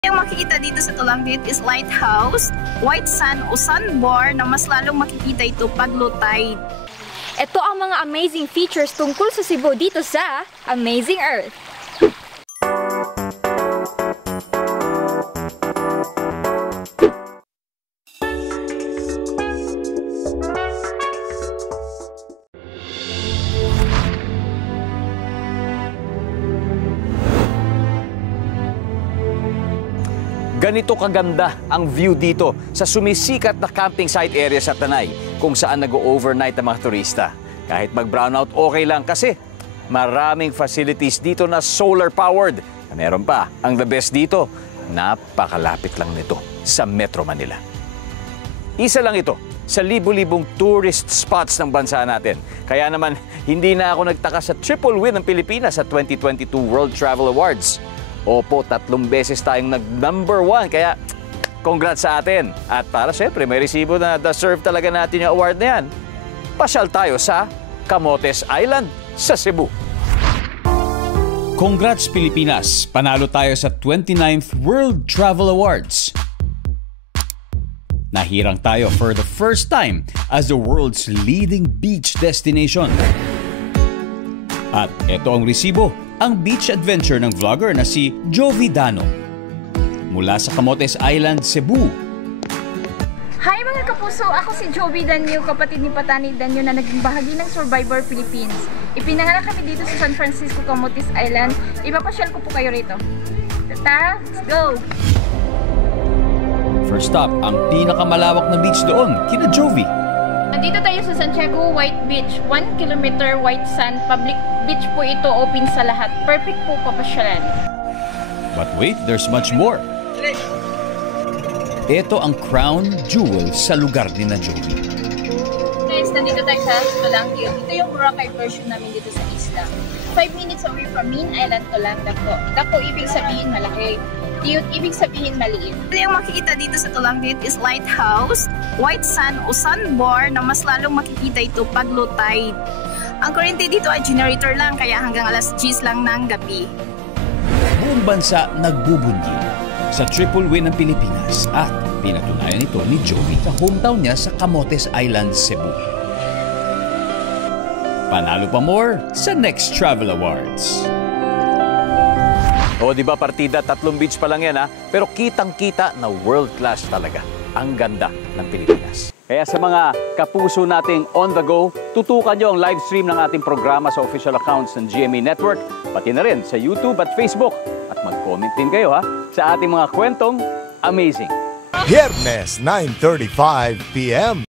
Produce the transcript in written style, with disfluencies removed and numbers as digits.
Yung makikita dito sa Tulangdit is lighthouse, white sand o sandbar na mas lalong makikita ito pag low tide. Ito ang mga amazing features tungkol sa Cebu dito sa Amazing Earth. Ganito kaganda ang view dito sa sumisikat na camping site area sa Tanay kung saan nag-overnight ang mga turista. Kahit mag-brownout, okay lang kasi maraming facilities dito na solar-powered. Meron pa, ang the best dito, napakalapit lang nito sa Metro Manila. Isa lang ito sa libu-libong tourist spots ng bansa natin. Kaya naman, hindi na ako nagtaka sa triple win ng Pilipinas sa 2022 World Travel Awards. Opo, 3 beses tayong nag-number 1, kaya congrats sa atin. At para syempre, may resibo na deserve talaga natin yung award na yan. Pasyal tayo sa Camotes Island sa Cebu. Congrats Pilipinas! Panalo tayo sa 29th World Travel Awards. Nahirang tayo for the first time as the world's leading beach destination. At ito ang resibo, ang beach adventure ng vlogger na si Jovi Dano. Mula sa Camotes Island, Cebu. Hi mga kapuso! Ako si Jovi Danyo, kapatid ni Patani Danyo na naging bahagi ng Survivor Philippines. Ipinanganak kami dito sa San Francisco, Camotes Island. Ipapasyal ko po kayo rito. Tara, let's go! First stop, ang pinakamalawak na beach doon, kina Jovi. Nandito tayo sa Santiago White Beach, 1 kilometer white sand, public beach po ito, open sa lahat. Perfect po papasyalan. But wait, there's much more. Ito ang crown jewel sa lugar ni na Jovi. Guys, nandito tayo sa Tulangdit. Ito yung Boracay version namin dito sa isla. 5 minutes away from main island Tulang, Dako. Dako ibig sabihin malaki. Tiyot ibig sabihin maliit. Yung makikita dito sa Tulangdit is lighthouse, white sand o sandbar na mas lalong makikita ito pag low tide. Ang kuryente dito ay generator lang kaya hanggang alas 10 lang ng gabi. Buong bansa nagbubunyi sa triple win ng Pilipinas at pinatunayan ito ni Jovi sa hometown niya sa Camotes Island, Cebu. Panalo pa more sa next Travel Awards. O di ba partida, 3 beach pa lang yan ha, pero kitang-kita na world class talaga ang ganda ng Pilipinas. Kaya sa mga kapuso nating on the go, tutukan nyo ang live stream ng ating programa sa official accounts ng GMA Network, pati na rin sa YouTube at Facebook. At mag-comment din kayo ha sa ating mga kwentong amazing. Viernes 9:35 p.m.